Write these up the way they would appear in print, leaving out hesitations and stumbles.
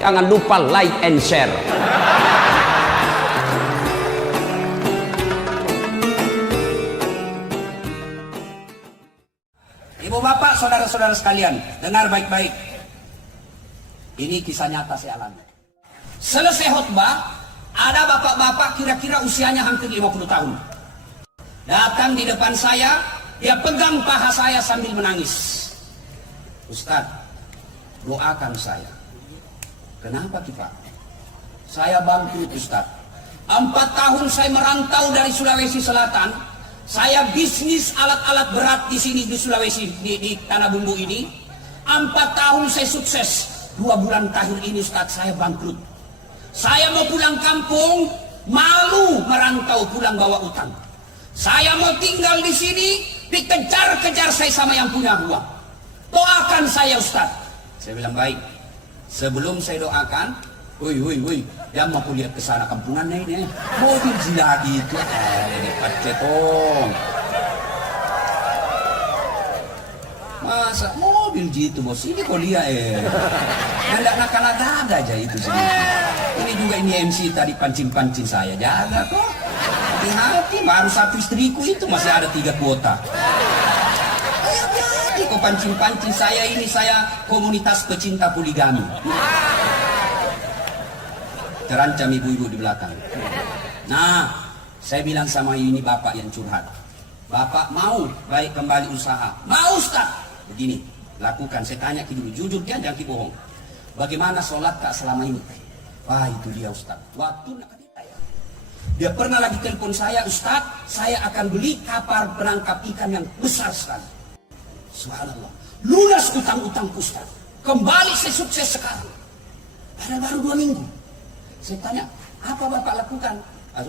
jangan lupa like and share. Ibu bapak, saudara-saudara sekalian, dengar baik-baik. Ini kisah nyata saya alami. Selesai khutbah, ada bapak-bapak kira-kira usianya hampir 50 tahun. Datang di depan saya, dia pegang paha saya sambil menangis. Ustadz, doakan saya. Kenapa Pak? Saya bangkrut Ustadz. 4 tahun saya merantau dari Sulawesi Selatan. Saya bisnis alat-alat berat di sini di Sulawesi, di Tanah Bumbu ini. 4 tahun saya sukses. 2 bulan terakhir ini Ustadz saya bangkrut. Saya mau pulang kampung, malu merantau pulang bawa utang. Saya mau tinggal di sini, dikejar-kejar saya sama yang punya uang. Doakan saya Ustadz. Saya bilang baik. Sebelum saya doakan, woi, jangan mau lihat ke sana kampungannya ini. Mobil lagi itu, dekat cetong. Masa mobil gitu bos, ini kok lihat nakal-nakal aja itu sini. Ini juga ini MC tadi pancing-pancing saya, jaga kok. Hati-hati, baru 1 istriku itu masih ada 3 kuota. Hati-hati kok pancing-pancing saya ini, saya komunitas pecinta poligami. Terancam ibu-ibu di belakang. Nah, saya bilang sama ini bapak yang curhat. Bapak mau baik kembali usaha? Mau Ustaz. Begini, lakukan. Saya tanya dulu, jujur dia jangan bohong. Bagaimana sholat kak selama ini? Wah itu dia Ustaz. Waktu nak saya. Dia pernah lagi telepon saya, Ustaz, saya akan beli kapal penangkap ikan yang besar sekali. Subhanallah. Lunas utang-utang Ustaz. Kembali saya sukses sekarang. Padahal baru 2 minggu. Saya tanya, apa bapak lakukan?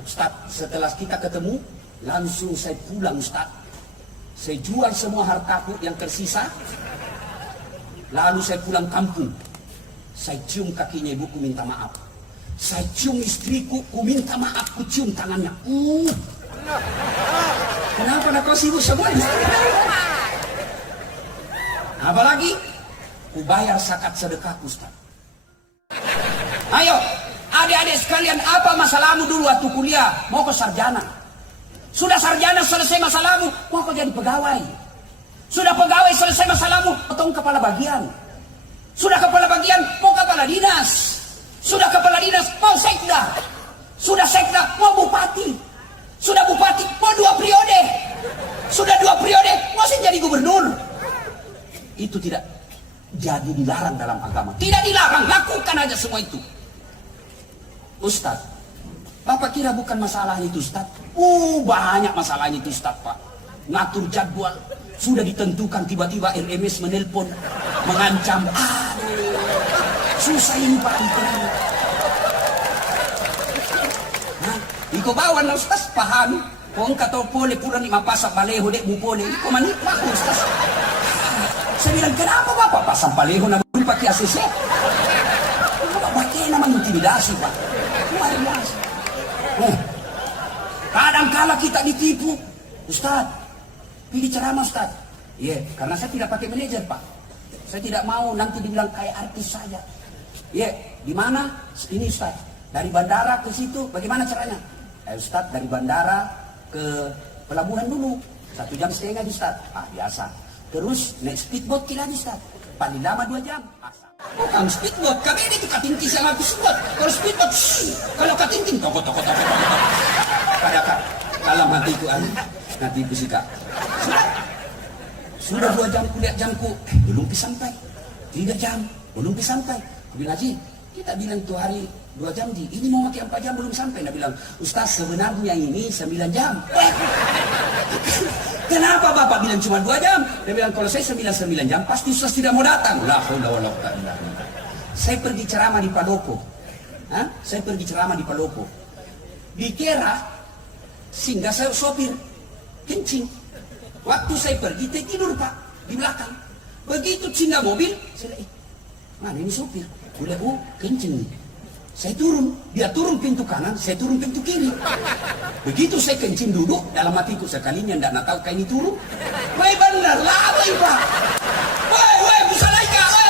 Ustaz, setelah kita ketemu, langsung saya pulang Ustaz. Saya jual semua hartaku yang tersisa. Lalu saya pulang kampung. Saya cium kakinya ibuku minta maaf. Saya cium istriku, ku minta maaf, ku cium tangannya. Kenapa nak kau sibuk semua istri? Apalagi, ku bayar zakat sedekah Ustaz. Ayo, adik-adik sekalian, apa masalahmu dulu waktu kuliah? Mau ke sarjana. Sudah sarjana selesai masalahmu, mau kau jadi pegawai. Sudah pegawai selesai masalahmu, potong kepala bagian. Sudah kepala bagian, mau kepala dinas. Sudah kepala dinas, mau sekda. Sudah sekda, mau bupati. Sudah bupati, mau 2 periode. Sudah 2 periode, masih jadi gubernur. Itu tidak jadi dilarang dalam agama. Tidak dilarang, lakukan aja semua itu. Ustaz, bapak kira bukan masalah itu Ustaz? Banyak masalah itu Ustaz Pak. Ngatur jadwal, sudah ditentukan tiba-tiba RMS menelpon, mengancam. Susah ini Pak itu. Nah, iko bawa na Ustaz, paham? Kung katau pole pulang ni mapasak baleho dek mupole, iko manik Pak Ustaz. Saya bilang, kenapa bapak pasang baleho na buli pakai ACC? Pakai naman intimidasi Pak. Kadang-kala kita ditipu. Ustaz, pilih ceramah Ustaz. Iya, karena saya tidak pakai manajer Pak. Saya tidak mau nanti dibilang kayak artis saja. Iya, di mana? Ini Ustaz. Dari bandara ke situ, bagaimana caranya? Ustaz, dari bandara ke pelabuhan dulu. 1,5 jam Ustaz. Biasa. Terus naik speedboat kira Ustaz. Paling lama 2 jam. Bukan speedboat, kami ini tuh katintis yang habis buat. Kalau speedboat, kalau katinting, toko. Pada dalam hatiku, hatiku sih kak. Sudah 2 jam kulihat jamku, belum sampai. 3 jam, belum sampai. Aku bilang, Haji, kita bilang tuh hari 2 jam, ini mau pakai 4 jam belum sampai. Dia bilang, Ustaz sebenarnya ini 9 jam. Kenapa bapak bilang cuma 2 jam? Dia bilang, kalau saya 9 jam, pasti Ustaz tidak mau datang. La haula wala quwwata illa billah. Saya pergi ceramah di Palopo. Saya pergi ceramah di Palopo. Dikira, sehingga saya sopir, kencing. Waktu saya pergi, saya tidur Pak, di belakang. Begitu cinta mobil, saya lihat, mana ini sopir? Boleh, kencing nih. Saya turun, dia turun pintu kanan, saya turun pintu kiri. Begitu saya kencing duduk, dalam hatiku sekalinya tidak tahu kayak ini turun. Woi benar, lari Pak. Woi, bisa naik Kak, woi.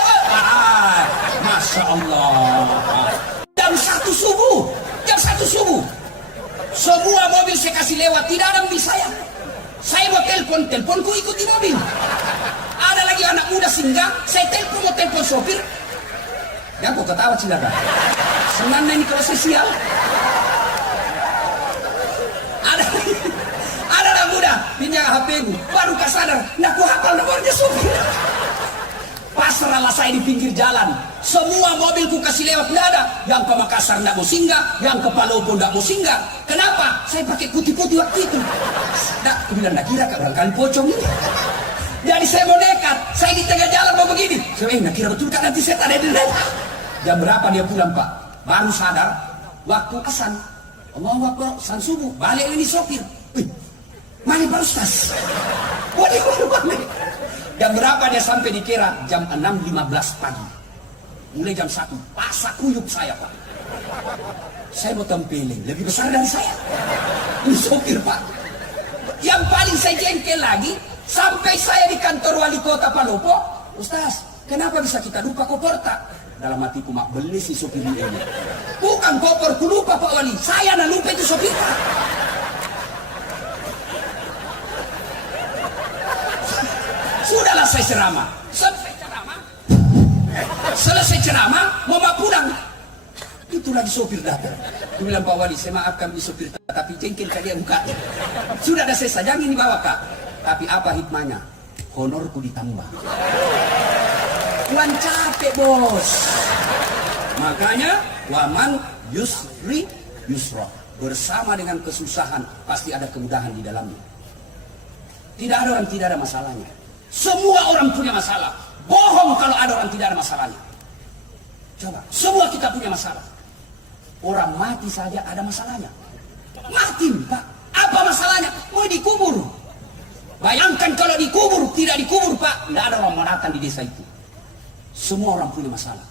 Masya Masya Allah. Jam 1 subuh. Semua mobil saya kasih lewat, tidak ada mobil saya. Saya mau teleponku ikuti mobil. Ada lagi anak muda singgah, saya mau telepon sopir. Ya kok ketawa silakan. Senang ini kalau sosial. Ada anak muda pinjam HP-ku, baru sadar, nah ku hafal nomornya sopir. Pasrahlah saya di pinggir jalan. Semua mobilku kasih lewat, tidak ada. Yang ke Makassar tidak mau singgah, yang ke Palopo tidak mau singgah. Kenapa? Saya pakai putih-putih waktu itu. Nah, aku bilang, nak kira kak barangkali pocong ini. Jadi saya mau nekat, saya di tengah jalan mau begini. Saya nak kira betul kak nanti saya tak ada di depan. Jam berapa dia pulang pak? Baru sadar, waktu asan. Allahu Akbar, san subuh, balik ini sopir. Wih, mana Pak Ustaz? Waduh. Jam berapa dia sampai di Kera? Jam 6.15 pagi. Mulai jam 1, pasak kuyup saya pak. Saya mau tempelin, lebih besar dari saya. Ini sopir pak. Yang paling saya jengkel lagi, sampai saya di kantor wali kota Palopo. Ustaz, kenapa bisa kita lupa koper tak? Dalam hatiku mak beli si sopir ini. Bukan koper, ku lupa Pak Wali. Saya nak lupa itu sopir pak. Sudahlah saya ceramah. Selesai ceramah, mau pulang. Itu lagi sopir datang. Dia bilang, Pak Wali, saya maafkan di sopir, tapi jengkel kali buka. Sudah ada saya jangan dibawa kak. Tapi apa hikmahnya? Honorku ditambah. Tuan capek bos. Makanya, waman yusri yusra. Bersama dengan kesusahan, pasti ada kemudahan di dalamnya. Tidak ada orang tidak ada masalahnya. Semua orang punya masalah. Bohong kalau ada orang tidak ada masalahnya. Coba, semua kita punya masalah. Orang mati saja ada masalahnya. Mati, Pak. Apa masalahnya? Mau dikubur. Bayangkan kalau dikubur, tidak dikubur, Pak. Tidak ada orang mau datang di desa itu. Semua orang punya masalah.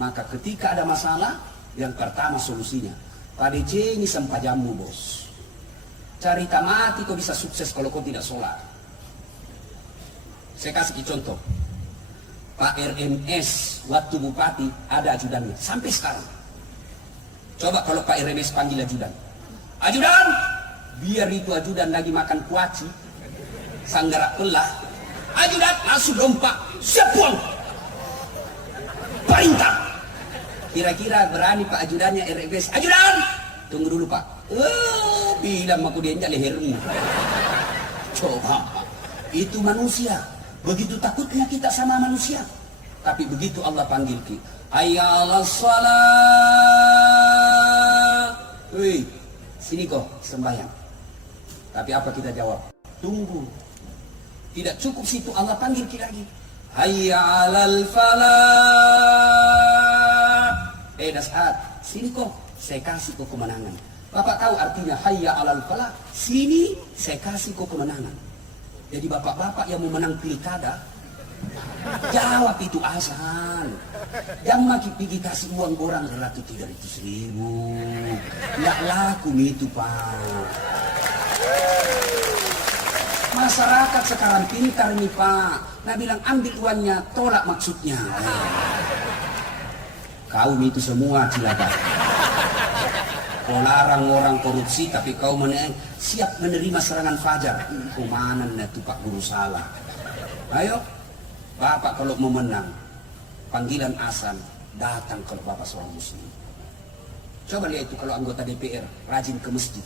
Maka ketika ada masalah, yang pertama solusinya. Pada cengi sempajamu, bos. Cerita mati kau bisa sukses kalau kau tidak sholat. Saya kasih contoh. Pak RMS waktu bupati ada ajudannya sampai sekarang. Coba kalau Pak RMS panggil ajudan. Ajudan, biar itu ajudan lagi makan kuaci, sanggara pelah. Ajudan langsung lompat, siap puang. Perintah. Kira-kira berani Pak ajudannya RMS. Ajudan, tunggu dulu Pak. Bilang aku dia lehermu. Coba, itu manusia. Begitu takutnya kita sama manusia. Tapi begitu Allah panggil kita, hayya 'alas shalah. Wih, sini kok sembahyang. Tapi apa kita jawab? Tunggu. Tidak cukup situ, Allah panggil kita lagi. Hayya 'alal falah. Dasar, sini kok saya kasih kau kemenangan. Bapak tahu artinya hayya 'alal falah? Sini saya kasih kau kemenangan. Jadi bapak-bapak yang mau menang pilkada, jawab itu asal. Jangan lagi pergi kasih uang orang 300.000. Nggak laku itu Pak. Masyarakat sekarang pintar nih Pak. Nah bilang ambil uangnya, tolak maksudnya. Kau itu semua silakan. Kau larang orang korupsi, tapi kau siap menerima serangan fajar. Kemana itu Pak Guru salah. Ayo, Bapak kalau mau menang, panggilan azan, datang kalau Bapak seorang muslim. Coba lihat itu kalau anggota DPR rajin ke masjid.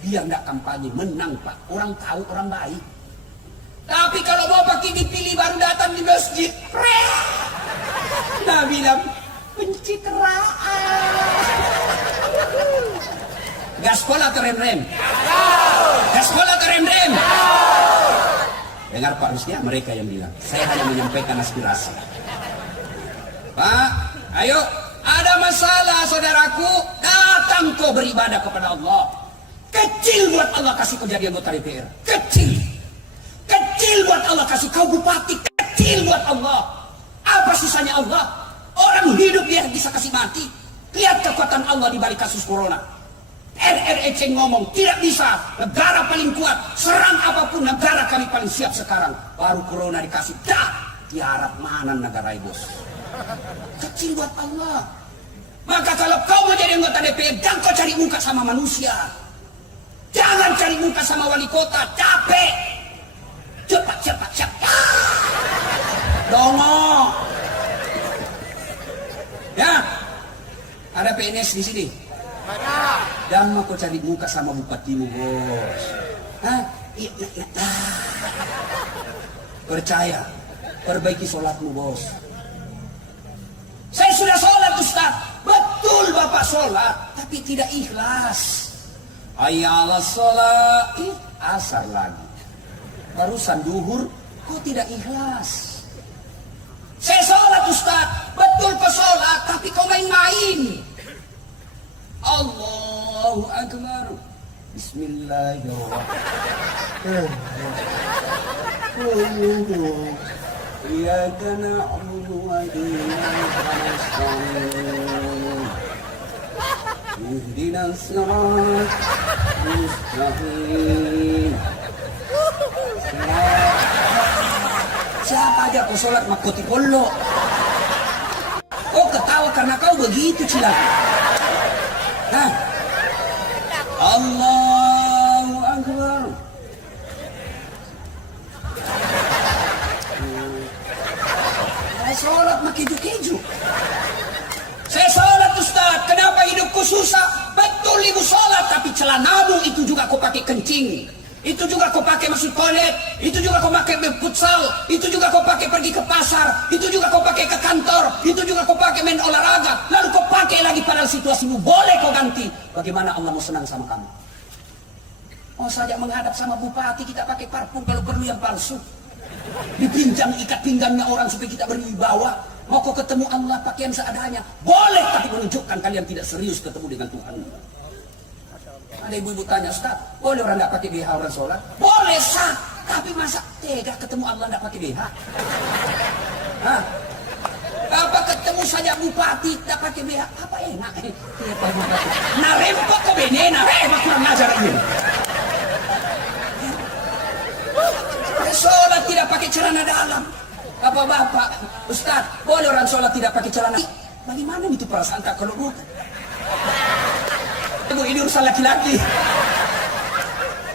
Biar tidak kampanye, menang Pak. Orang tahu, orang baik. Tapi kalau mau pakai dipilih baru datang di masjid. Nah bilang, pencitraan. Gaspol atau rem-rem? Gaspol atau rem-rem? Dengar Pak Rusdia, mereka yang bilang. Saya hanya menyampaikan aspirasi. Pak, ayo, ada masalah saudaraku, datang kau beribadah kepada Allah. Kecil buat Allah kasih kau jadi anggota DPR. Kecil. Kecil buat Allah kasih kau bupati. Kecil buat Allah. Apa susahnya Allah? Orang hidup dia bisa kasih mati. Lihat kekuatan Allah di balik kasus corona. RREC ngomong tidak bisa, negara paling kuat, serang apapun negara kami paling siap sekarang. Baru corona dikasih, dah diharap mana negara bos. Kecil buat Allah. Maka kalau kau mau jadi anggota DPR, jangan kau cari muka sama manusia. Jangan cari muka sama wali kota, capek. Cepat. Dongok. Ya, ada PNS di sini. Jangan mau kau cari muka sama bupatimu, bos. Hah? Percaya, perbaiki sholatmu, bos. Saya sudah sholat, Ustaz. Betul Bapak sholat, tapi tidak ikhlas. Ayalah sholat, asar lagi. Barusan duhur, kok tidak ikhlas. Saya sholat, Ustaz. Betul kau sholat, tapi kau main-main. Allahu Akbar. Bismillahirrahmanirrahim. Iyyaka na'budu wa iyyaka nasta'in. Ihdinas siratal mustaqim. Siapa aja kau sholat makoti polo. Kau ketawa karena kau begitu cilaka. Nah, Allahu Akbar. Saya sholat makin keju. Saya sholat, Ustaz. Kenapa hidupku susah? Betul ibu sholat, tapi celanamu itu juga kau pakai kencing. Itu juga kau pakai masuk toilet. Itu juga kau pakai futsal. Itu juga kau pakai pergi ke pasar. Itu juga kau pakai ke kantor. Itu juga kau pakai main olahraga. Lalu kau pakai lagi pada situasimu. Boleh kau ganti. Bagaimana Allah mau senang sama kamu? Mau saja menghadap sama bupati kita pakai parfum kalau perlu yang palsu. Dipinjam ikat pinggangnya orang supaya kita berwibawa. Mau kau ketemu Allah pakaian seadanya. Boleh, tapi menunjukkan kalian tidak serius ketemu dengan Tuhan. Ada ibu-ibu tanya, Ustaz, boleh orang nggak pakai BH orang sholat? Boleh, sah. Tapi masa tega ketemu Allah nggak pakai BH? Hah? Apa ketemu saja bupati nggak pakai BH? Apa enak? Nah rempok kok bene, nah rempok kurang ajar ini. Sholat tidak pakai celana dalam. Bapak-bapak, Ustaz, boleh orang sholat tidak pakai celana? Bagaimana itu perasaan tak kalau bukan? Ini urusan laki-laki.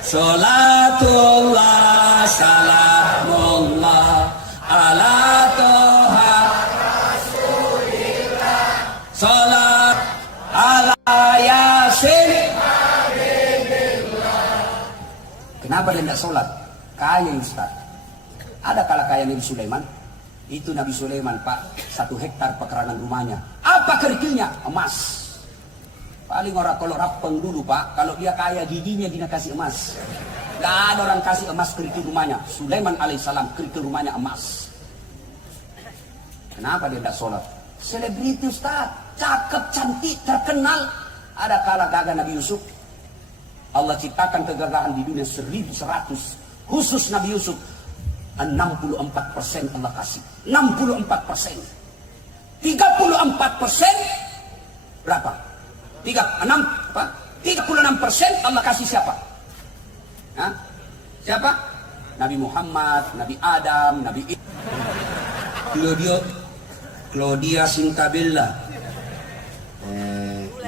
Salatullah salamullah ala toha rasulillah. Salat ala yasin. Kenapa dia tidak sholat? Kaya Ustaz. Ada kala kaya Nabi Sulaiman. Itu Nabi Sulaiman, Pak, 1 hektar pekarangan rumahnya. Apa kerikilnya? Emas. Paling orang kalau rapeng dulu, Pak, kalau dia kaya giginya dia kasih emas. Gak ada orang kasih emas kerikil rumahnya. Sulaiman alaihissalam kerikil rumahnya emas. Kenapa dia tidak sholat? Selebriti Ustaz, cakep, cantik, terkenal. Ada kala gagah Nabi Yusuf. Allah ciptakan kegagahan di dunia 1100. Khusus Nabi Yusuf 64% Allah kasih. 64%. 34% berapa? 36% Allah kasih siapa? Hah? Siapa? Nabi Muhammad, Nabi Adam, Nabi Claudia Sintabella,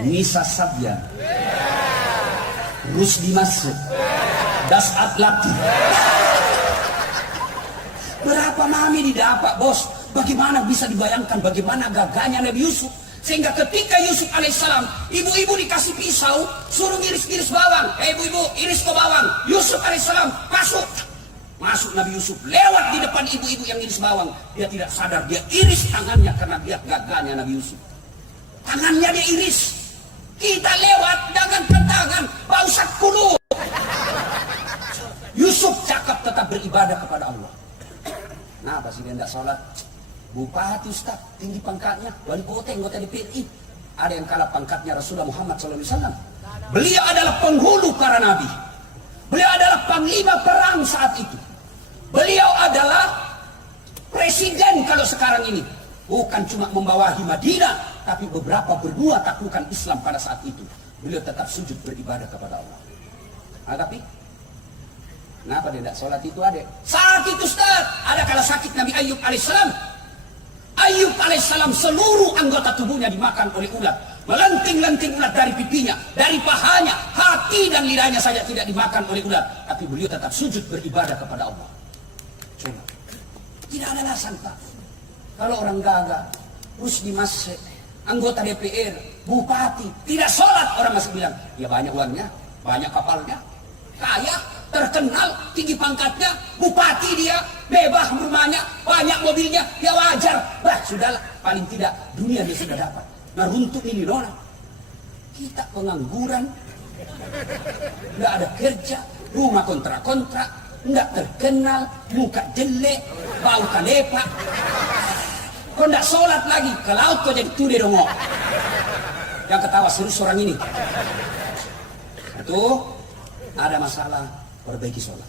Nisa Sabya, Rusdi Masuk, Das Atlati. Berapa mami didapat, bos? Bagaimana bisa dibayangkan bagaimana gagahnya Nabi Yusuf? Sehingga ketika Yusuf alaihissalam, ibu-ibu dikasih pisau, suruh iris-iris bawang. Ibu-ibu, iris ke bawang. Yusuf alaihissalam masuk. Masuk Nabi Yusuf, lewat di depan ibu-ibu yang iris bawang. Dia tidak sadar, dia iris tangannya karena dia gagahnya Nabi Yusuf. Tangannya dia iris. Kita lewat, dagang tangan, bau sakulu. Yusuf cakap tetap beribadah kepada Allah. Kenapa sih dia tidak sholat? Bupati Ustaz, tinggi pangkatnya, wali kota, anggota DPRI. Ada yang kalah pangkatnya Rasulullah Muhammad SAW. Beliau adalah penghulu para nabi. Beliau adalah panglima perang saat itu. Beliau adalah presiden kalau sekarang ini. Bukan cuma membawahi Madinah, tapi beberapa berdua taklukan Islam pada saat itu. Beliau tetap sujud beribadah kepada Allah. Nah, tapi kenapa dia tidak sholat itu, adek? Sakit Ustaz. Ada kala sakit Nabi Ayub alaihissalam. Ayub alaihissalam seluruh anggota tubuhnya dimakan oleh ulat. Melenting-lenting ulat dari pipinya, dari pahanya, hati dan lidahnya saja tidak dimakan oleh ulat. Tapi beliau tetap sujud beribadah kepada Allah. Coba. Tidak ada alasan, Pak. Kalau orang gagah, Rusdi Masih, anggota DPR, bupati, tidak sholat, orang masih bilang, ya banyak uangnya, banyak kapalnya, kaya, terkenal, tinggi pangkatnya, bupati dia, bebas rumahnya, banyak mobilnya, ya wajar. Bah, sudahlah, paling tidak dunia dia sudah dapat. Nah, untuk ini nona, kita pengangguran, nggak ada kerja, rumah kontrak-kontrak, nggak terkenal, muka jelek, bau kalepak. Kau nggak sholat lagi, ke laut kau jadi tude dong. Yang ketawa serius orang ini. Itu ada masalah, perbaiki sholat.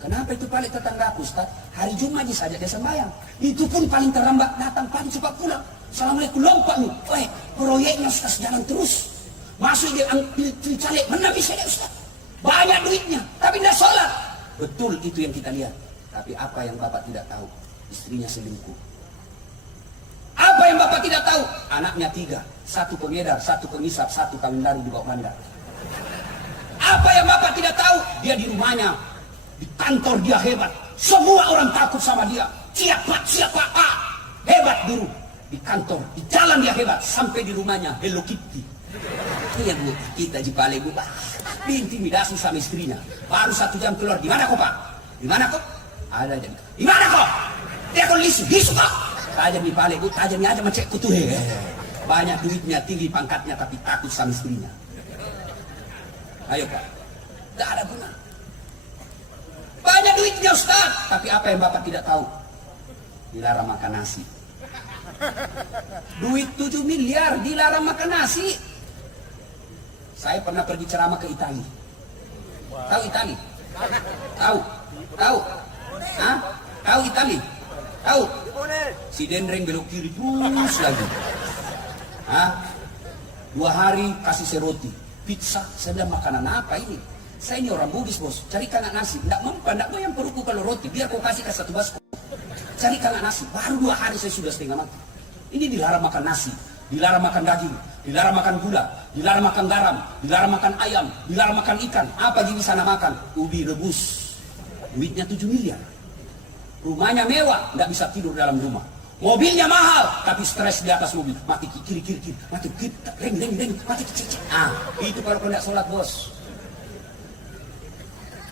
Kenapa itu paling tetanggaku, Ustaz? Hari Jumat saja dia sembahyang. Itu pun paling terlambat datang, paling cepat pulang. Assalamualaikum, lompat nih. Proyeknya Ustaz jalan terus. Masuk dia ambil caleg, mana bisa ya Ustaz? Banyak duitnya, tapi tidak sholat. Betul itu yang kita lihat. Tapi apa yang Bapak tidak tahu? Istrinya selingkuh. Apa yang Bapak tidak tahu? Anaknya 3. 1 pengedar, 1 pengisap, 1 kawin lari di bawah bandar. Apa yang Bapak tidak tahu? Dia di rumahnya, di kantor dia hebat. Semua orang takut sama dia. Siapa? Hebat dulu. Di kantor, di jalan dia hebat. Sampai di rumahnya, Hello Kitty. Iya Bu, kita di Pale Bu, Pak. Diintimidasi sama istrinya. Baru 1 jam keluar. Di mana kok Pak? Di mana kok? Ada jadi. Di mana kok? Dia kok lisu kok? Tajam di Pale Bu, tajamnya aja macet kutu. Banyak duitnya, tinggi pangkatnya, tapi takut sama istrinya. Ayo Pak. Tidak ada guna. Banyak duitnya Ustaz. Tapi apa yang Bapak tidak tahu? Dilarang makan nasi. Duit 7 miliar dilarang makan nasi. Saya pernah pergi ceramah ke Itali. Tahu Itali? Tahu? Hah? Tahu Itali? Tahu? Si Dendreng belok kiri terus lagi. Hah? 2 hari kasih saya roti, pizza. Saya bilang makanan apa ini? Saya ini orang Bugis bos, carikan nasi. Tidak mempan, tidak mau yang perutku kalau roti. Biar kau kasih 1 basko. Carikan nasi. Baru 2 hari saya sudah setengah mati. Ini dilarang makan nasi, dilarang makan daging, dilarang makan gula, dilarang makan garam, dilarang makan ayam, dilarang makan ikan. Apa di sana makan? Ubi rebus. Duitnya 7 miliar. Rumahnya mewah, nggak bisa tidur dalam rumah. Mobilnya mahal, tapi stres di atas mobil. Mati kiri, mati kiri, reng, mati kiri. Itu kalau kau tidak sholat bos.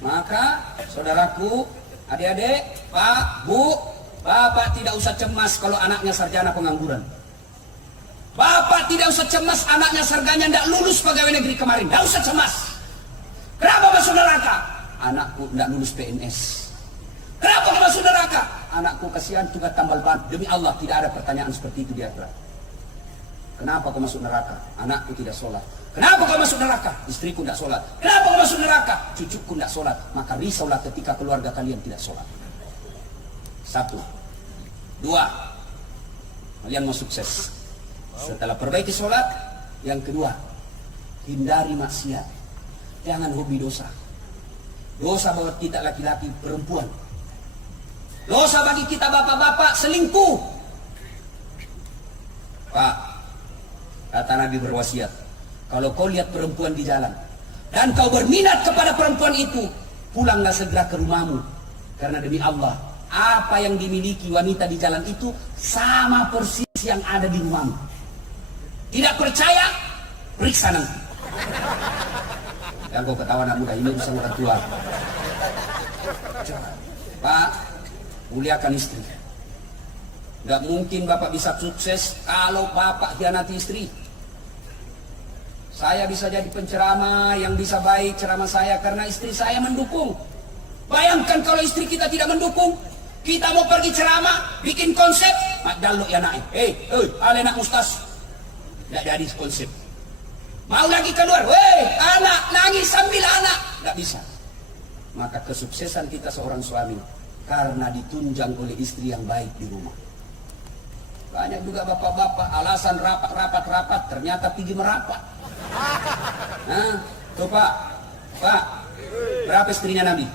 Maka saudaraku, adik-adik, Pak, Bu, Bapak tidak usah cemas kalau anaknya sarjana pengangguran. Bapak tidak usah cemas anaknya sarjana tidak lulus pegawai negeri kemarin. Tidak usah cemas. Kenapa masuk neraka? Anakku tidak lulus PNS. Kenapa masuk neraka? Anakku kasihan tugas tambal ban. Demi Allah tidak ada pertanyaan seperti itu di akhirat. Kenapa kau masuk neraka? Anakku tidak sholat. Kenapa kau masuk neraka? Istriku tidak sholat. Kenapa kau masuk neraka? Cucuku tidak sholat. Maka risaulah ketika keluarga kalian tidak sholat. 1, 2, kalian mau sukses. Setelah perbaiki sholat, yang kedua, hindari maksiat. Jangan hobi dosa. Dosa buat kita laki-laki, perempuan. Dosa bagi kita bapak-bapak, selingkuh. Pak, kata Nabi berwasiat, kalau kau lihat perempuan di jalan dan kau berminat kepada perempuan itu, pulanglah segera ke rumahmu. Karena demi Allah, apa yang dimiliki wanita di jalan itu sama persis yang ada di rumahmu. Tidak percaya? Periksa nanti. Yang kau ketawa anak muda ini bisa orang tua. Pak, muliakan istri. Gak mungkin Bapak bisa sukses kalau Bapak hianati istri. Saya bisa jadi penceramah yang bisa baik ceramah saya karena istri saya mendukung. Bayangkan kalau istri kita tidak mendukung. Kita mau pergi ceramah, bikin konsep, madalo ya naik. Ale nak ustaz. Tidak jadi konsep. Mau lagi keluar, anak nangis sambil anak. Tidak bisa. Maka kesuksesan kita seorang suami karena ditunjang oleh istri yang baik di rumah. Banyak juga bapak-bapak alasan rapat, ternyata pergi merapat. Nah, tuh Pak, berapa istrinya Nabi?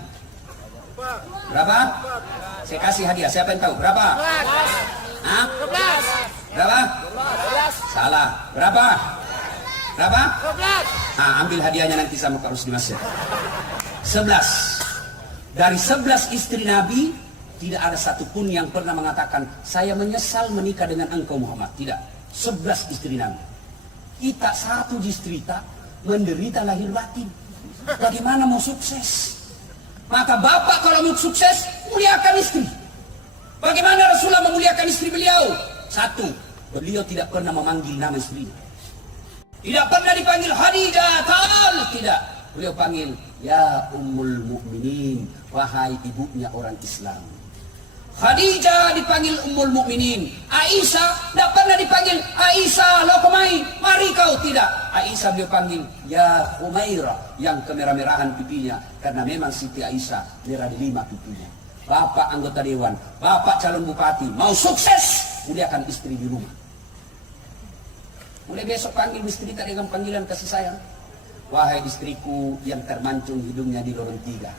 Berapa? Saya kasih hadiah. Siapa yang tahu? Berapa? Hah? 12. Berapa? 12. Salah. Berapa? Berapa? 12. Ambil hadiahnya nanti sama Pak Rusdi Mas. 11. Dari 11 istri Nabi, tidak ada satupun yang pernah mengatakan, saya menyesal menikah dengan engkau Muhammad. Tidak. 11 istri Nabi. Kita satu distrita menderita lahir batin. Bagaimana mau sukses? Maka bapak kalau mau sukses, muliakan istri. Bagaimana Rasulullah memuliakan istri beliau? Satu, beliau tidak pernah memanggil nama istrinya. Tidak pernah dipanggil Khadijah, tidak. Beliau panggil, ya Ummul Mukminin, wahai ibunya orang Islam. Khadijah dipanggil Ummul Mukminin. Aisyah tidak pernah dipanggil Aisyah, lo kemai, mari kau, tidak. Aisyah beliau panggil, ya Humairah, yang kemerah-merahan pipinya. Karena memang Siti Aisyah merah di 5 pipinya. Bapak anggota dewan, bapak calon bupati, mau sukses, muliakan istri di rumah. Mulai besok panggil istri tak dengan panggilan kasih sayang. Wahai istriku yang termancung hidungnya di lorong 3.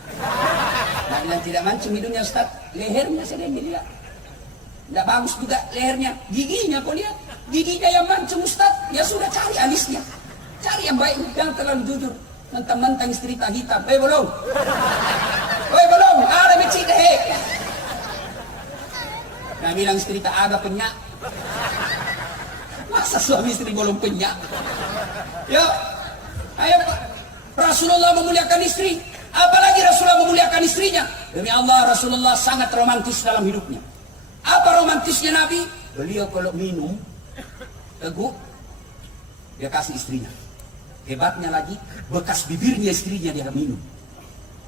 Nah, yang tidak mancung hidungnya Ustaz, lehernya saya lihat. Tidak bagus juga lehernya, giginya kau lihat. Giginya yang mancung Ustaz, ya sudah cari alisnya. Cari yang baik, jangan terlalu jujur. Mentang-mentang istri tak hitam. Belum. Belum, ada becik deh. Nah, bilang istri tak ada penyak. Masa suami istri belum penyak? Ya, ayo Pak. Rasulullah memuliakan istri. Apalagi Rasulullah memuliakan istrinya. Demi Allah, Rasulullah sangat romantis dalam hidupnya. Apa romantisnya Nabi? Beliau kalau minum teguk, dia kasih istrinya. Hebatnya lagi, bekas bibirnya istrinya dia minum.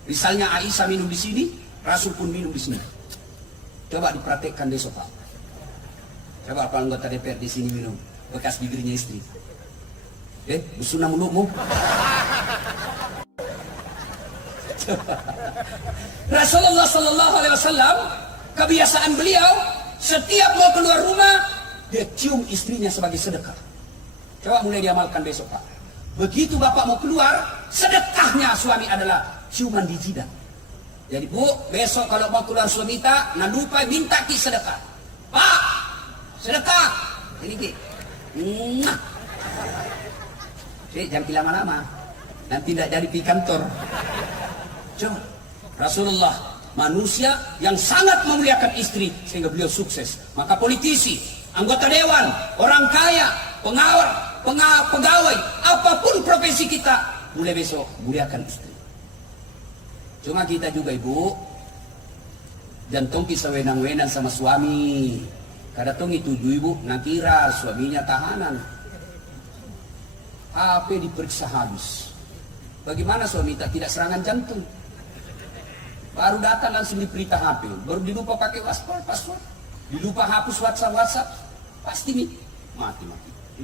Misalnya Aisyah minum di sini, Rasul pun minum di sini. Coba diperhatikan besok Pak. Coba kalau anggota DPR di sini minum bekas bibirnya istri. Busuna mulutmu. Rasulullah Sallallahu Alaihi Wasallam, kebiasaan beliau setiap mau keluar rumah dia cium istrinya sebagai sedekah. Coba mulai diamalkan besok Pak. Begitu bapak mau keluar, sedekahnya suami adalah ciuman di jidat. Jadi Bu, besok kalau mau keluar suami tak, nah lupa minta ki sedekah. Pak, sedekah. Ini ki. Jangan lama-lama. Nanti tidak jadi pergi kantor. Coba. Rasulullah manusia yang sangat memuliakan istri sehingga beliau sukses. Maka politisi, anggota dewan, orang kaya, pegawai, apapun profesi kita, mulai besok muliakan istri. Cuma kita juga Ibu, jantung kisah wenang-wenang sama suami. Kada tong itu Ibu, nakira suaminya tahanan. HP diperiksa habis. Bagaimana suami tidak serangan jantung? Baru datang langsung diperintah HP. Baru dilupa pakai password. Dilupa hapus WhatsApp. Pasti nih mati.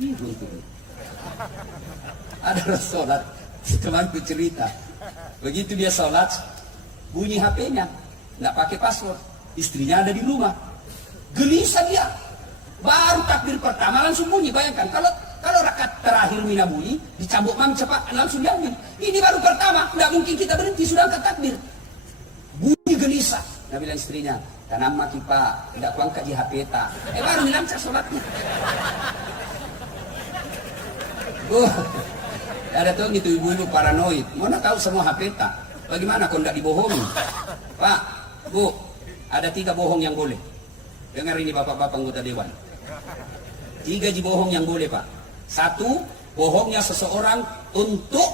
Ini beruntung. Ada orang sholat, temanku cerita. Begitu dia sholat, bunyi HP-nya, nggak pakai password. Istrinya ada di rumah. Gelisah dia. Baru takbir pertama langsung bunyi. Bayangkan kalau rakaat terakhir mina bunyi, dicambuk mam cepat langsung diambil. Ini baru pertama, nggak mungkin kita berhenti sudah angkat takbir. Bunyi gelisah. Dia bilang istrinya, tanam mati Pak, tidak kuangkat di HP tak. Baru dilancar sholatnya. Ada tuh gitu ibu-ibu paranoid. Mana tahu semua HP tak? Bagaimana kau tidak dibohongi? Pak, Bu, ada 3 bohong yang boleh. Dengar ini bapak-bapak anggota dewan. 3 bohong yang boleh Pak. 1, bohongnya seseorang untuk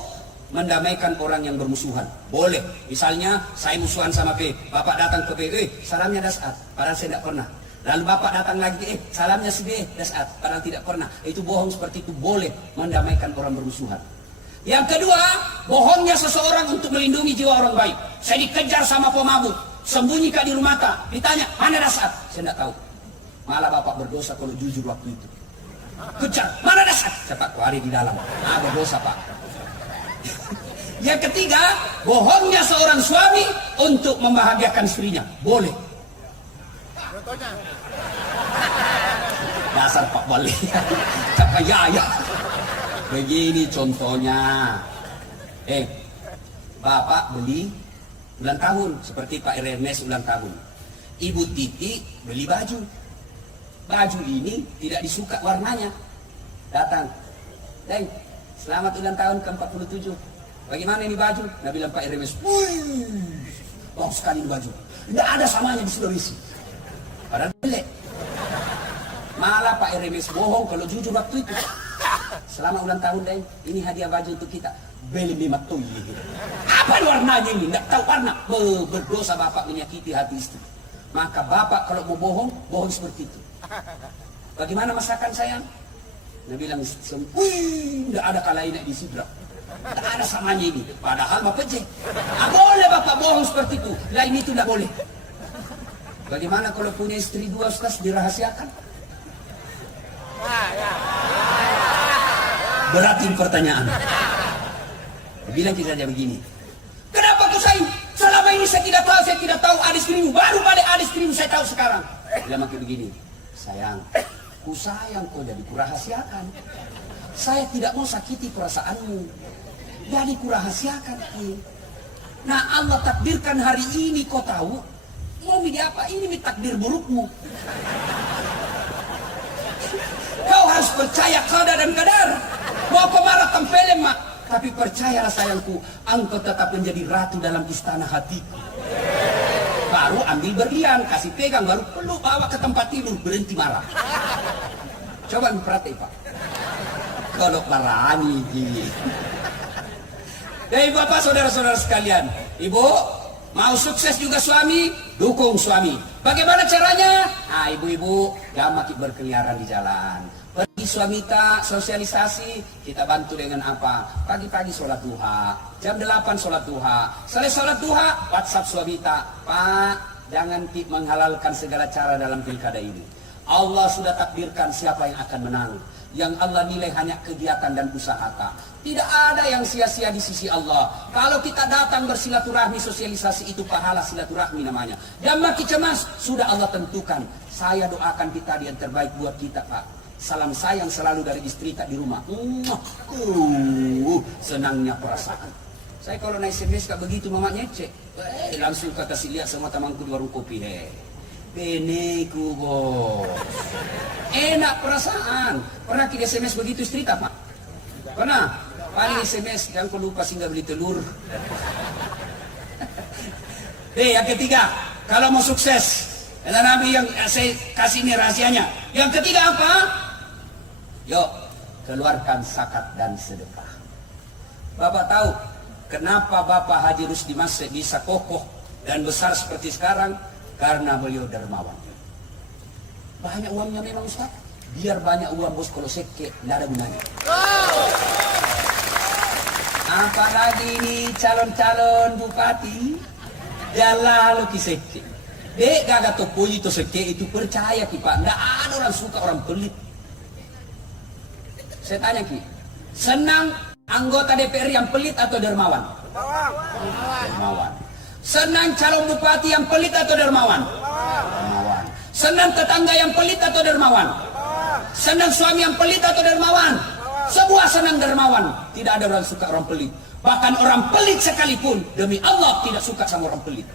mendamaikan orang yang bermusuhan. Boleh. Misalnya saya musuhan sama P, bapak datang ke P, salamnya dasar, padahal saya tidak pernah. Lalu bapak datang lagi, salamnya si B, dasar, padahal tidak pernah. Itu bohong seperti itu boleh mendamaikan orang bermusuhan. Yang kedua, bohongnya seseorang untuk melindungi jiwa orang baik. Saya dikejar sama pemabuk, sembunyi di rumah tak, ditanya, mana dasar? Saya tidak tahu. Malah bapak berdosa kalau jujur waktu itu. Kejar, mana dasar? Cepat lari di dalam. Berdosa Pak. Yang ketiga, bohongnya seorang suami untuk membahagiakan istrinya. Boleh. Dasar Pak Bali. Cakap ya. Begini contohnya. Bapak beli ulang tahun seperti Pak Ernest ulang tahun. Ibu Titi beli baju. Baju ini tidak disuka warnanya. Datang, Deng, selamat ulang tahun ke-47. Bagaimana ini baju? Nah bilang Pak RMS, wih, bagus sekali ini baju. Tidak ada samanya di Sulawesi. Padahal jelek. Malah Pak RMS bohong kalau jujur waktu itu. Selamat ulang tahun, Deng, ini hadiah baju untuk kita. Beli 5 tuyul. Apa warnanya ini? Tidak tahu warna. Berdosa bapak menyakiti hati istri. Maka bapak kalau mau bohong, bohong seperti itu. Bagaimana masakan sayang? Dia bilang, wih, tidak ada kalainya di sidra. Tidak ada samanya ini. Padahal bapak pejek. Boleh bapak bohong seperti itu. Lain itu tidak boleh. Bagaimana kalau punya istri 2 Ustaz dirahasiakan? Berat ini pertanyaan. Dia bilang kita saja begini. Kenapa kau sayang? Selama ini saya tidak tahu ada istrimu. Baru pada ada istrimu saya tahu sekarang. Dia makin begini. Sayang, ku sayang kau jadi kurahasiakan. Saya tidak mau sakiti perasaanmu. Jadi kurahasiakan. Nah Allah takdirkan hari ini kau tahu. Mau milih apa? Ini takdir burukmu. Kau harus percaya qada dan qadar. Mau kau marah tempelin mak. Tapi percayalah sayangku, engkau tetap menjadi ratu dalam istana hatiku. Baru ambil berlian, kasih pegang, baru peluk, bawa ke tempat tidur, berhenti marah. Coba perhati Pak. Kalau marani gini. Hei bapak, saudara-saudara sekalian. Ibu, mau sukses juga suami, dukung suami. Bagaimana caranya? Nah ibu-ibu, jangan makin berkeliaran di jalan. Pergi suami tak sosialisasi, kita bantu dengan apa? Pagi-pagi sholat duha, jam 8 sholat duha. Selesai sholat duha, WhatsApp suami tak, Pak, jangan menghalalkan segala cara dalam pilkada ini. Allah sudah takdirkan siapa yang akan menang. Yang Allah nilai hanya kegiatan dan usaha tak. Tidak ada yang sia-sia di sisi Allah. Kalau kita datang bersilaturahmi, sosialisasi itu pahala silaturahmi namanya. Dan makin cemas, sudah Allah tentukan. Saya doakan kita yang terbaik buat kita Pak. Salam sayang selalu dari istri tak di rumah. Senangnya perasaan. Saya kalau naik SMS tak begitu mamanya cek. Langsung kata si lihat sama temanku di warung kopi. Beneku bos. Enak perasaan. Pernah kita SMS begitu istri tak Pak? Pernah? Paling SMS jangan kau lupa singgah beli telur. Yang ketiga, kalau mau sukses, dan Nabi yang saya kasih ini rahasianya. Yang ketiga apa? Yuk, keluarkan zakat dan sedekah. Bapak tahu kenapa Bapak Haji Rusdi Masih bisa kokoh dan besar seperti sekarang? Karena beliau dermawan. Banyak uangnya memang Ustaz. Biar banyak uang bos, kalau seke tidak ada gunanya. Apalagi ini calon-calon bupati, dia lalu kiseke. Dek gak topo itu seke itu percaya ki Pak. Tidak ada orang suka orang pelit. Saya tanya ki, senang anggota DPR yang pelit atau dermawan? Dermawan. Senang calon bupati yang pelit atau dermawan? Dermawan. Senang tetangga yang pelit atau dermawan? Senang suami yang pelit atau dermawan? Semua senang dermawan. Tidak ada orang suka orang pelit. Bahkan orang pelit sekalipun demi Allah tidak suka sama orang pelit.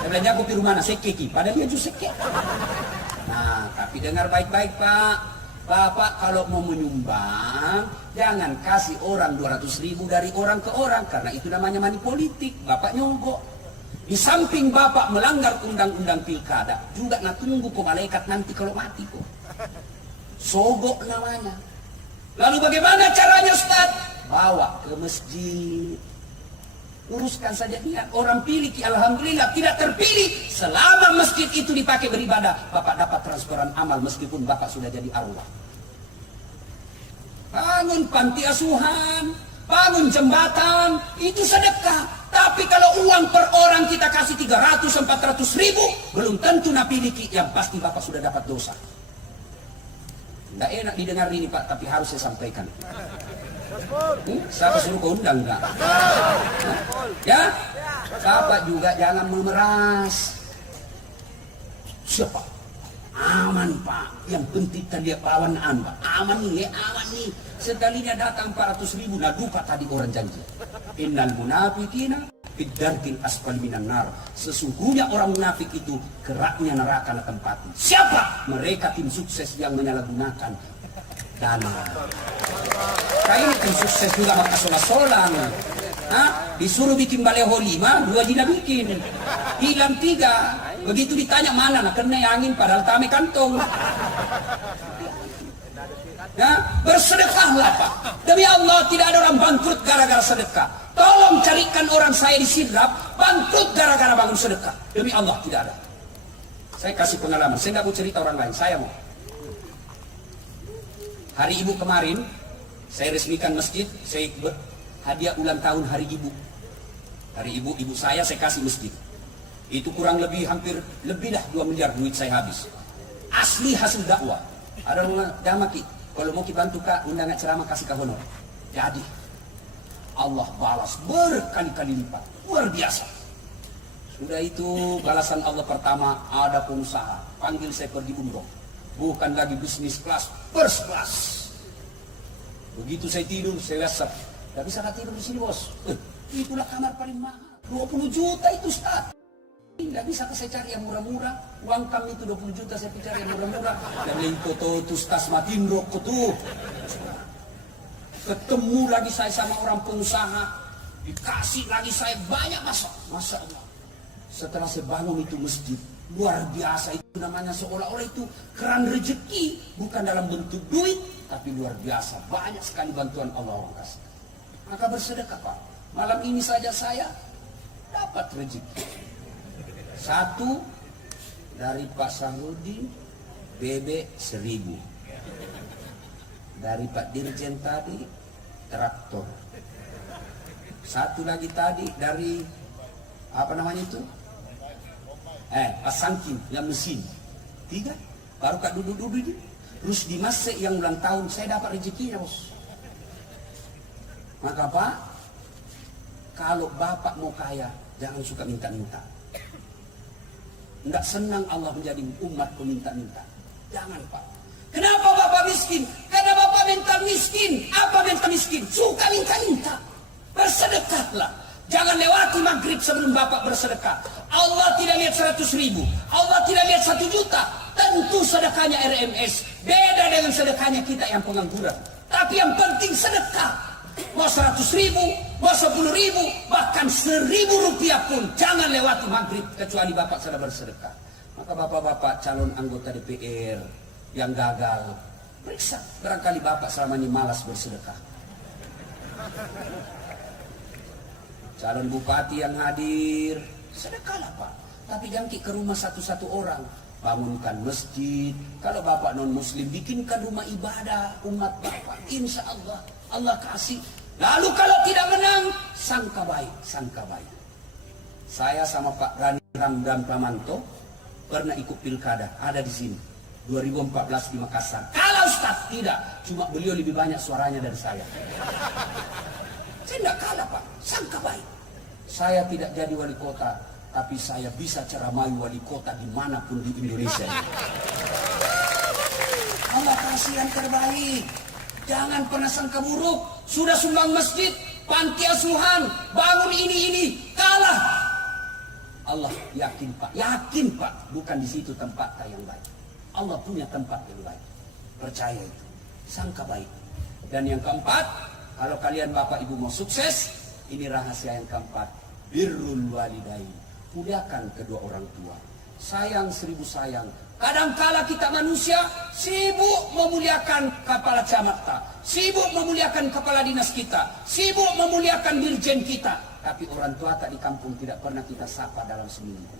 Saya bilang aku di mana sekeki, padahal dia juga seke. Nah, tapi dengar baik-baik Pak. Bapak kalau mau menyumbang, jangan kasih orang 200.000 dari orang ke orang. Karena itu namanya money politik. Bapak nyogok. Di samping Bapak melanggar undang-undang pilkada, juga nak tunggu kok malaikat nanti kalau mati kok. Sogok namanya. Lalu bagaimana caranya Ustaz? Bawa ke masjid. Uruskan saja dia. Orang pilih, alhamdulillah tidak terpilih. Selama masjid itu dipakai beribadah, Bapak dapat transferan amal meskipun Bapak sudah jadi arwah. Bangun panti asuhan, bangun jembatan, itu sedekah. Tapi kalau uang per orang kita kasih 300-400 ribu, belum tentu napiliki, yang pasti Bapak sudah dapat dosa. Tidak enak didengar ini Pak, tapi harus saya sampaikan. Siapa suruh kau undang enggak? Ya? Bapak juga jangan memeras. Siapa? Aman Pak. Yang penting tadi pawanaan Pak. Aman nih, aman nih. Sekalinya datang 400 ribu. Nah duka tadi orang janji. Innal munafiqina Fiddarkil asfali minan nar. Sesungguhnya orang munafik itu keraknya neraka na tempatnya. Siapa? Mereka tim sukses yang menyalahgunakan dana. Kayak tim sukses juga maka sola-solang. Disuruh bikin baleho 5, 2 jina bikin. Hilang 3. Begitu ditanya mana, nah kena angin padahal tame kantong. Bersedekahlah Pak. Demi Allah tidak ada orang bangkrut gara-gara sedekah. Tolong carikan orang saya di Sidrap bangkrut gara-gara bangun sedekah. Demi Allah tidak ada. Saya kasih pengalaman. Saya nggak mau cerita orang lain. Saya mau. Hari Ibu kemarin saya resmikan masjid. Saya hadiah ulang tahun Hari Ibu. Hari Ibu saya kasih masjid. Itu kurang lebih hampir lebih dah 2 miliar duit saya habis. Asli hasil dakwah. Ada orang damaki. Kalau mau bantu Kak, undangan ceramah kasih ke honor. Jadi Allah balas berkali-kali lipat. Luar biasa. Sudah itu balasan Allah pertama, ada pengusaha. Panggil saya pergi umroh. Bukan lagi bisnis kelas, first class. Begitu saya tidur, saya WhatsApp. Gak bisa tidur di sini bos. Itulah kamar paling mahal. 20 juta itu Ustaz. Tidak bisa saya cari yang murah-murah. Uang kami itu 20 juta saya cari yang murah-murah. Dan itu tuh tas matin rokok tuh. Ketemu lagi saya sama orang pengusaha. Dikasih lagi saya banyak Masya Allah. Setelah saya bangun itu masjid. Luar biasa itu namanya seolah-olah itu keran rezeki. Bukan dalam bentuk duit. Tapi luar biasa. Banyak sekali bantuan Allah orang kasih. Maka bersedekah Pak. Malam ini saja saya dapat rezeki. 1 dari Pak Sahrudin bebek 1000. Dari Pak Dirjen tadi traktor. 1 lagi tadi dari apa namanya itu? Pak Sangkin yang mesin. 3. Baru Kak duduk-duduk ini. Terus di Mas yang ulang tahun saya dapat rezekinya bos. Maka Pak, kalau Bapak mau kaya jangan suka minta-minta. Enggak senang Allah menjadi umat peminta-minta. Jangan Pak. Kenapa Bapak miskin? Karena Bapak mental miskin. Apa mental miskin? Suka minta-minta. Bersedekahlah. Jangan lewati maghrib sebelum Bapak bersedekah. Allah tidak lihat 100.000. Allah tidak lihat 1 juta. Tentu sedekahnya RMS. Beda dengan sedekahnya kita yang pengangguran. Tapi yang penting sedekah. Mau 100.000, mau 10.000, bahkan 1.000 rupiah pun jangan lewati maghrib kecuali Bapak sudah bersedekah. Maka Bapak-bapak calon anggota DPR yang gagal, periksa. Barangkali Bapak selama ini malas bersedekah. Calon bupati yang hadir, sedekahlah Pak. Tapi jangan ke rumah satu-satu orang. Bangunkan masjid. Kalau Bapak non muslim, bikinkan rumah ibadah umat Bapak. Insya Allah Allah kasih. Lalu kalau tidak menang, sangka baik, sangka baik. Saya sama Pak Rani Ramdan Pramanto pernah ikut pilkada, ada di sini 2014 di Makassar. Kalau Ustaz tidak, cuma beliau lebih banyak suaranya dari saya. Saya tidak kalah Pak, sangka baik. Saya tidak jadi wali kota, tapi saya bisa ceramai wali kota dimanapun di Indonesia. Allah kasih yang terbaik. Jangan pernah sangka buruk. Sudah sumbang masjid, panti asuhan, bangun ini, kalah. Allah yakin Pak, bukan di situ tempat yang baik. Allah punya tempat yang baik. Percaya itu, sangka baik. Dan yang keempat, kalau kalian Bapak Ibu mau sukses, ini rahasia yang keempat, birrul walidain. Muliakan kedua orang tua. Sayang 1000 sayang. Kadangkala kita manusia sibuk memuliakan kepala camat, sibuk memuliakan kepala dinas kita, sibuk memuliakan dirjen kita. Tapi orang tua tak di kampung tidak pernah kita sapa dalam seminggu.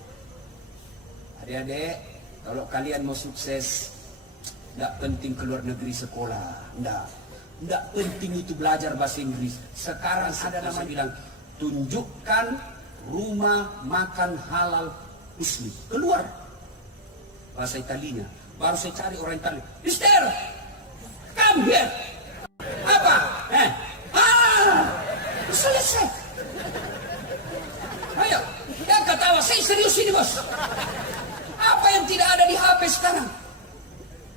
Adik-adik, kalau kalian mau sukses, tidak penting keluar negeri sekolah, tidak penting itu belajar bahasa Inggris. Sekarang ada nama bilang, tunjukkan rumah makan halal muslim. Keluar bahasa Italinya. Baru saya cari orang Italia. Mister, come here. Apa? Selesai. Ayo, jangan ketawa. Saya serius ini bos. Apa yang tidak ada di HP sekarang?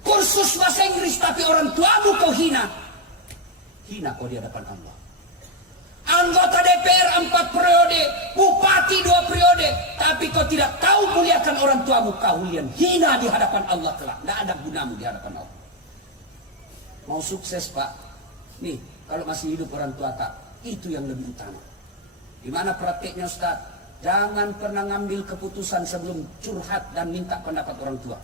Kursus bahasa Inggris tapi orang tuamu kau hina. Hina kau di hadapan Allah. Anggota DPR 4 periode, bupati 2 periode, tapi kau tidak tahu muliakan orang tuamu, kau hina di hadapan Allah kelak. Tidak ada gunamu di hadapan Allah. Mau sukses Pak, nih kalau masih hidup orang tua tak, itu yang lebih utama. Gimana prakteknya Ustaz? Jangan pernah ngambil keputusan sebelum curhat dan minta pendapat orang tua.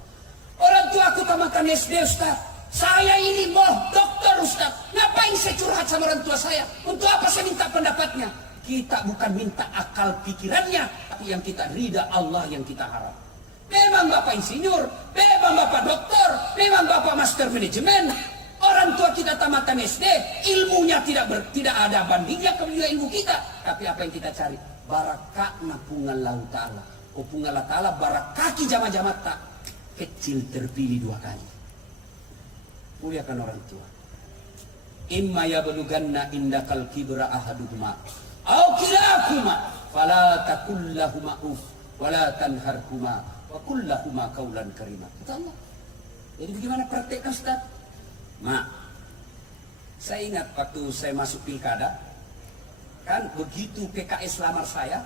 Orang tua aku tamatkan SD Ustaz. Saya ini mau dokter Ustaz. Ngapain saya curhat sama orang tua saya? Untuk apa saya minta pendapatnya? Kita bukan minta akal pikirannya, tapi yang kita ridha Allah yang kita harap. Memang Bapak insinyur, memang Bapak dokter, memang Bapak master manajemen. Orang tua kita tamatkan SD, ilmunya tidak ada bandingnya kepada ilmu kita. Tapi apa yang kita cari? Barakakna pungallahu ta'ala. Oh pungallahu ta'ala barakaki jama-jama tak. Kecil terpilih 2 kali. Muliakan orang tua. Imma yablughanna indakal kibra ahaduhuma aw kilahuma fala taqul lahumā uff wala tanharhuma wa qul lahumā qawlan karima. Kata Allah. Jadi bagaimana praktekkan Ustaz? Mak, saya ingat waktu saya masuk pilkada, kan begitu PKS lamar saya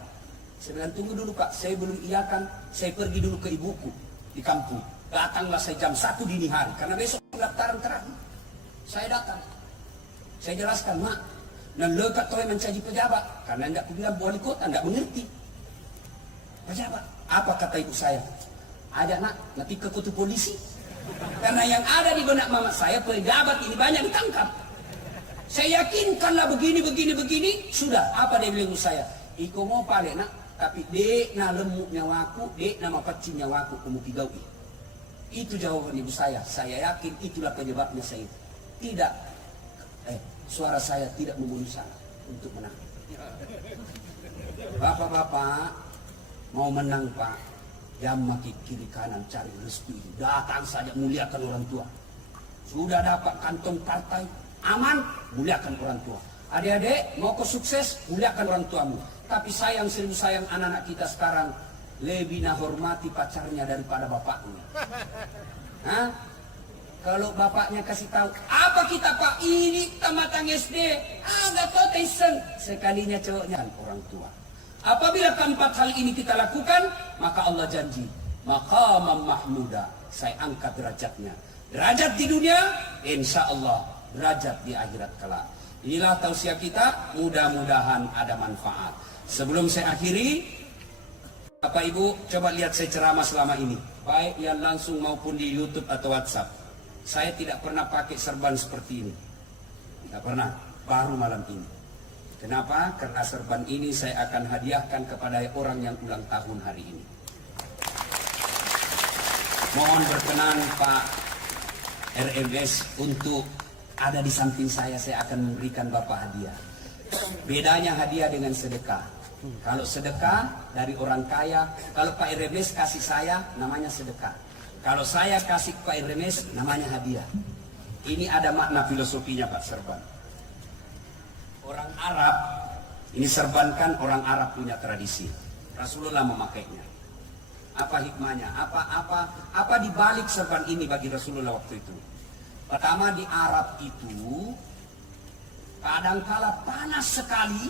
bilang tunggu dulu Pak, saya belum iakan, saya pergi dulu ke ibuku di kampung. Datanglah saya jam 1 dini hari, karena besok pendaftaran terakhir. Saya datang, saya jelaskan, Mak, dan lekat toy mencaji pejabat, karena tidak bilang wali kota, tidak mengerti. Pejabat, apa kata ibu saya? Ada nak, nanti ke kutu polisi. Karena yang ada di benak mama saya, pejabat ini banyak ditangkap. Saya yakinkanlah begini, sudah, apa dia bilang saya? Iko mau pale nak, tapi dek na lemuk nyawaku, dek nama pacin nyawaku, kemuki gawi. Itu jawaban ibu saya yakin itulah penyebabnya saya tidak, suara saya tidak memenuhi syarat untuk menang. Bapak-bapak, mau menang Pak, jangan kiri kanan cari restu ini. Datang saja muliakan orang tua. Sudah dapat kantong partai, aman, muliakan orang tua. Adik-adik, mau kau sukses, muliakan orang tuamu. Tapi sayang, seribu sayang anak-anak kita sekarang lebih hormati pacarnya daripada bapaknya. Hah? Kalau bapaknya kasih tahu, apa kita Pak ini tamatang SD, agak kau iseng. Sekalinya cowoknya orang tua. Apabila keempat hal ini kita lakukan, maka Allah janji, maqamam mahmuda, saya angkat derajatnya. Derajat di dunia, insya Allah derajat di akhirat kelak. Inilah tausiah kita, mudah-mudahan ada manfaat. Sebelum saya akhiri, Bapak Ibu, coba lihat saya ceramah selama ini, baik yang langsung maupun di YouTube atau WhatsApp. Saya tidak pernah pakai serban seperti ini, tidak pernah, baru malam ini. Kenapa? Karena serban ini saya akan hadiahkan kepada orang yang ulang tahun hari ini. Mohon berkenan Pak RMS untuk ada di samping saya akan memberikan Bapak hadiah. Bedanya hadiah dengan sedekah. Kalau sedekah dari orang kaya, kalau Pak RMS kasih saya, namanya sedekah. Kalau saya kasih Pak RMS, namanya hadiah. Ini ada makna filosofinya Pak serban. Orang Arab, ini serban kan orang Arab punya tradisi. Rasulullah memakainya. Apa hikmahnya? Apa dibalik serban ini bagi Rasulullah waktu itu? Pertama, di Arab itu kadangkala panas sekali,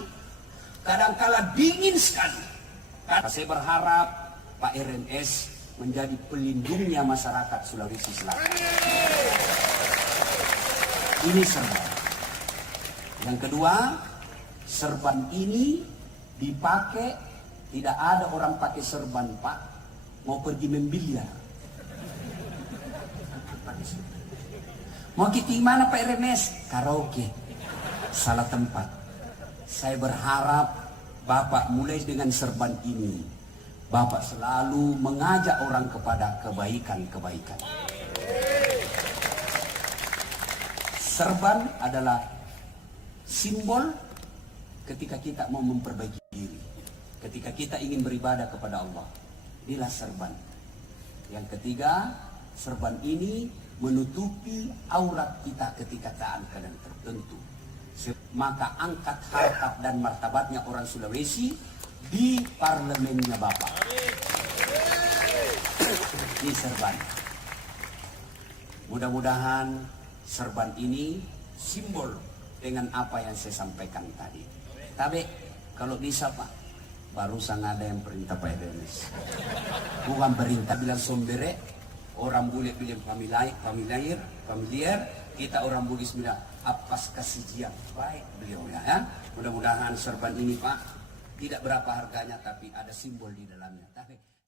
kadangkala dingin sekali. Saya berharap Pak RMS menjadi pelindungnya masyarakat Sulawesi Selatan. Ini serban. Yang kedua, serban ini dipakai, tidak ada orang pakai serban Pak mau pergi membiliar. Mau kita mana Pak RMS? Karaoke. Salah tempat. Saya berharap Bapak mulai dengan serban ini, Bapak selalu mengajak orang kepada kebaikan-kebaikan. Serban adalah simbol ketika kita mau memperbaiki diri, ketika kita ingin beribadah kepada Allah. Inilah serban. Yang ketiga, serban ini menutupi aurat kita ketika dalam keadaan tertentu. Maka angkat harkat dan martabatnya orang Sulawesi di parlemennya Bapak. Ini serban. Mudah-mudahan serban ini simbol dengan apa yang saya sampaikan tadi. Tapi kalau bisa Pak, barusan ada yang perintah Pak Ebenes. Bukan perintah bilang sombere, orang boleh pilih familiar, kita orang Bugis bilang apas kasijian. Baik beliau ya. Mudah-mudahan serban ini Pak tidak berapa harganya tapi ada simbol di dalamnya. Tapi